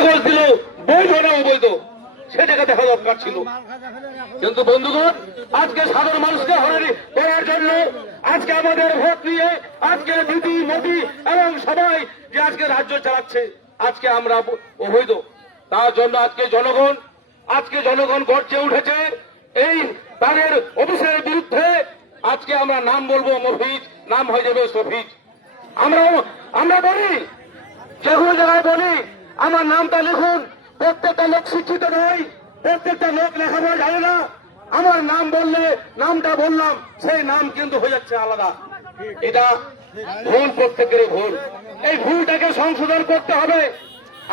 কাগজ দিল বৈধ না অবৈধ সেটাকে দেখা দরকার ছিল। কিন্তু বন্ধুগণ, আজকে সাধারণ মানুষকে হয়রানি করার জন্য আজকে আমাদের ভোট নিয়ে আজকে দিদি মোদি এবং সবাই যে আজকে রাজ্য চালাচ্ছে, আজকে আমরা অবৈধ, তার জন্য আজকে জনগণ গর্জে উঠেছে। এই তাদের অফিসের বিরুদ্ধে আজকে আমরা নাম বলবো মফিজ, নাম হয়ে যাবে শফিজ। আমরা বলি, যে কোনো জায়গায় বলি আমার নামটা লিখুন। প্রত্যেকটা লোক শিক্ষিত নয়, প্রত্যেকটা লোক লেখাপড়া জানে না। আমার নাম বললে নামটা বললাম, সেই নাম কিন্তু হয়ে যাচ্ছে আলাদা। এটা ভুল, প্রত্যেকেরই ভুল। এই ভুলটাকে সংশোধন করতে হবে।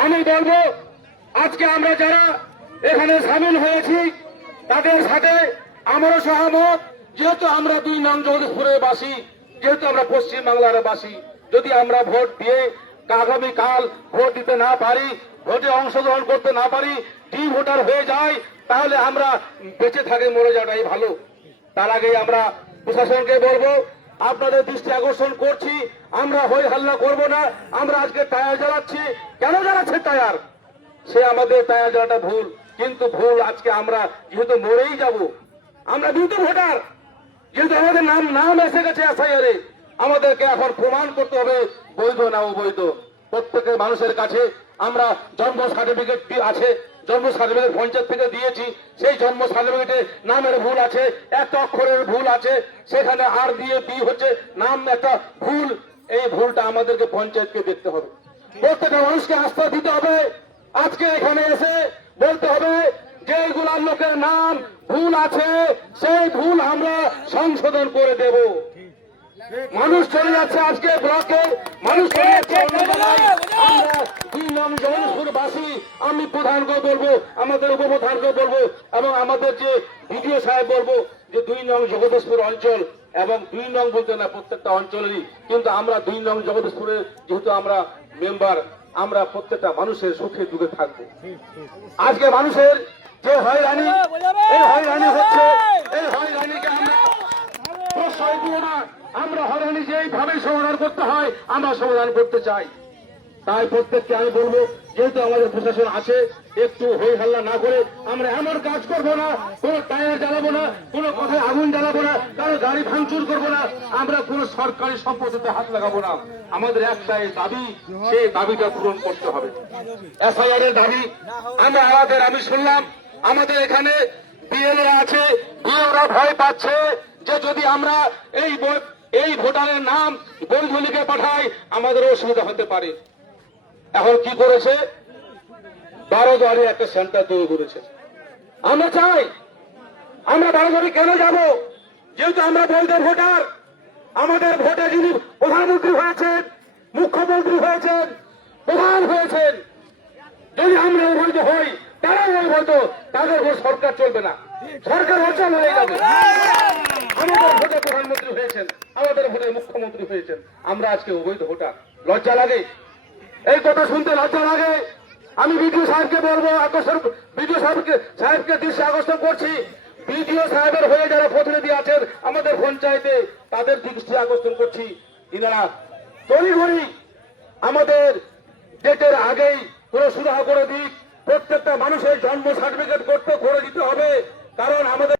আমি বলবো আজকে আমরা যারা এখানে সামিল হয়েছি তাদের সাথে আমারও সহমত। যেহেতু আমরা 2 নং জগদীশপুরের বাসী, যেহেতু আমরা পশ্চিম বাংলার বাসী, যদি আমরা ভোট দিয়ে আগামীকাল ভোট দিতে না পারি, ভোটে অংশগ্রহণ করতে না পারি, ভোটার হয়ে যায়, তাহলে আমরা বেঁচে থাকে মরে যাওয়াটাই ভালো। তার আগে আমরা প্রশাসনকে বলবো, আপনাদের দৃষ্টি আকর্ষণ করছি, আমরা হই হাল্লা করব না। আমরা আজকে টায়ার জ্বালাচ্ছি, কেন জ্বালাচ্ছে টায়ার? সে আমাদের টায়ার জ্বালাটা ভুল, কিন্তু ভুল আজকে আমরা যেহেতু মরেই যাব, আমরা দ্রুত ভোটার, যেহেতু আমাদের নাম এসে গেছে এসআইআরে, আমাদেরকে এখন প্রমাণ করতে হবে বৈধ না অবৈধ। প্রত্যেকের মানুষের কাছে আমরা জন্ম সার্টিফিকেট আছে, জন্ম সার্টিফিকেট পঞ্চায়েত থেকে দিয়েছি, সেই জন্ম সার্টিফিকেটে নামের ভুল আছে, একটা অক্ষরের ভুল আছে, সেখানে আর দিয়ে বি হচ্ছে, নাম একটা ভুল। এই ভুলটা আমাদেরকে পঞ্চায়েতকে দেখতে হবে, প্রত্যেকটা মানুষকে আস্থা দিতে হবে। আজকে এখানে এসে বলতে হবে যেগুলার লোকের নাম ভুল আছে সেই ভুল আমরা সংশোধন করে দেব। মানুষ চলে যাচ্ছে আজকে ব্লকে, মানুষ চলে যাচ্ছে অন্য জায়গায়। আমরা 2 নং জগদীশপুর বাসী, আমি প্রধানকে বলবো, আমাদের উপপ্রধানকে বলবো এবং আমাদের যে বিডিও সাহেব বলবো যে 2 নং জগদীশপুর অঞ্চল, এবং 2 নং বলতে না প্রত্যেকটা অঞ্চলেরই, কিন্তু আমরা 2 নং জগদীশপুরের যেহেতু আমরা মেম্বার, আমরা প্রত্যেকটা মানুষের সুখে দুঃখে থাকবো। আজকে মানুষের যে হয়রানি, এই হয়রানি হচ্ছে, এই হয়রানিকে আমরা প্রশ্রয় দিব না। আমরা হয়রানি যেইভাবে সমাধান করতে হয় আমরা সমাধান করতে চাই। তাই প্রত্যেককে আমি বলবো, যেহেতু আমাদের প্রশাসন আছে, একটু হই হাল্লা না করে আমরা এমন কাজ করবো না, কোনো টায়ার জ্বালাবো না, কোনো কথায় আগুন জ্বালাবো না, কারো গাড়ি ভাঙচুর করবো না, আমরা কোনো সরকারি সম্পত্তিতে হাত লাগাবো না। আমাদের একটাই দাবি, সেই দাবিটা পূরণ করতে হবে। এসআইআর এর দাবি আমি শুনলাম আমাদের এখানে বিএলও আছে, বিএলওরা ভয় পাচ্ছে যে যদি আমরা এই ভোটারের নাম বৈধ লিখে পাঠাই আমাদের অসুবিধা হতে পারে। এখন কি করেছে, 12 একটা সেন্টার তৈরি করেছে। আমরা চাই, আমরা 12 কেন যাব? যেহেতু আমরা বৈধ ভোটার, আমাদের ভোটে যিনি প্রধানমন্ত্রী হয়েছেন, মুখ্যমন্ত্রী হয়েছেন, প্রধান হয়েছেন, যদি আমরা অবৈধ হই, তারা অবৈধ, তাদের ভোট সরকার চলবে না, সরকার অচল হয়ে যাবে। আমাদের ভোটে প্রধানমন্ত্রী হয়েছেন, আমাদের ভোটে মুখ্যমন্ত্রী হয়েছেন, আমরা আজকে অবৈধ ভোটার। লজ্জা লাগে, এই কথা শুনতে লজ্জা লাগে। আমি বিডিও সাহেবকে বলবো, বিডিও সাহেবকে দৃষ্টি আকর্ষণ করছি, বিডিও সাহেবের হয়ে যারা প্রতিনিধি আছেন আমাদের পঞ্চায়েতে, তাদের দৃষ্টি আকর্ষণ করছি, ইনারা তড়িঘড়ি আমাদের ডেটের আগেই পুরো সুরাহা করে দিক। প্রত্যেকটা মানুষের জন্ম সার্টিফিকেট করতে করে দিতে হবে, কারণ আমাদের